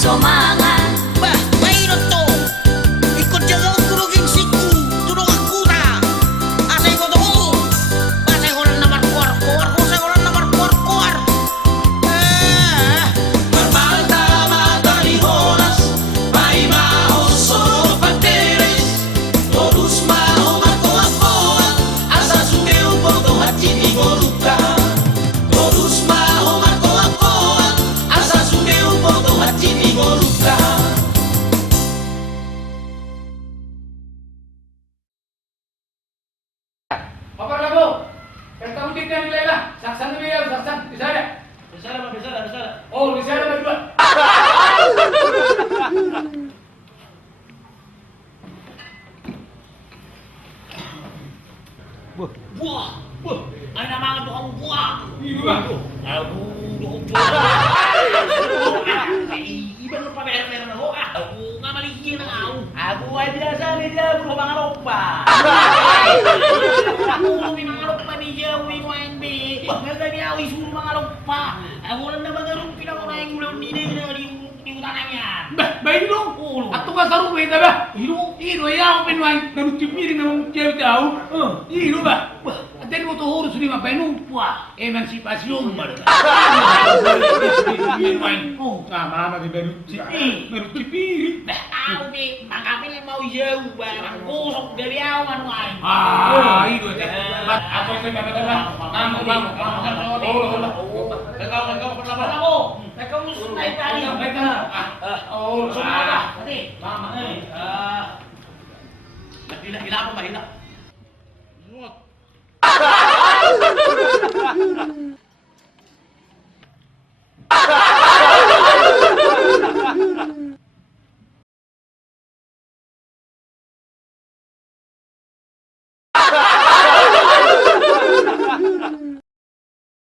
somangan. Bah, bayi to. Ikut jaga guru gengsiku, turun aku ta. Asai ko to. Asai ko nomor kuar, ko saya ko nomor kuar. Bermata-mata di horas, pai mau sopateres, todos mau macoa, asa suke un poco hati di voluta. Todos mau macoa, asa suke un poco hati di voluta. Apa kamu? Bertanggung jawab yang nilai lah. Saksan dulu ya, saksan. Bisa ada? Bisa ada. Oh, bisa ada berdua. Buah, ay namangan to ang buah. Ini ba? Iban mo pa meron na ho. Ako nga maligyan ng ako. Ako ay biasa niya, bro, mga ropa. Ako may mga ropa niya, uwi ko ang be. Ngayon niya, uwi sulo mga ropa. Ako lang naman garong pinakaurang ulo nila yung tanang yan. Baik dong. Atau ka sarong kita ba? Ino ya ako pinuhay. Nanutipiri naman cewek tahu. Ino ba? Atin mo to hurus lima penumpa. Emansipasyon ba? Mama di nanutipiri. Ako be, makapil ang mau jauh ba? Ang kusok dari ako ano ay. Ino ya. Ako sa mama. Kamu sunay tadi. Sumaga. Mama. Hila pa ba hila?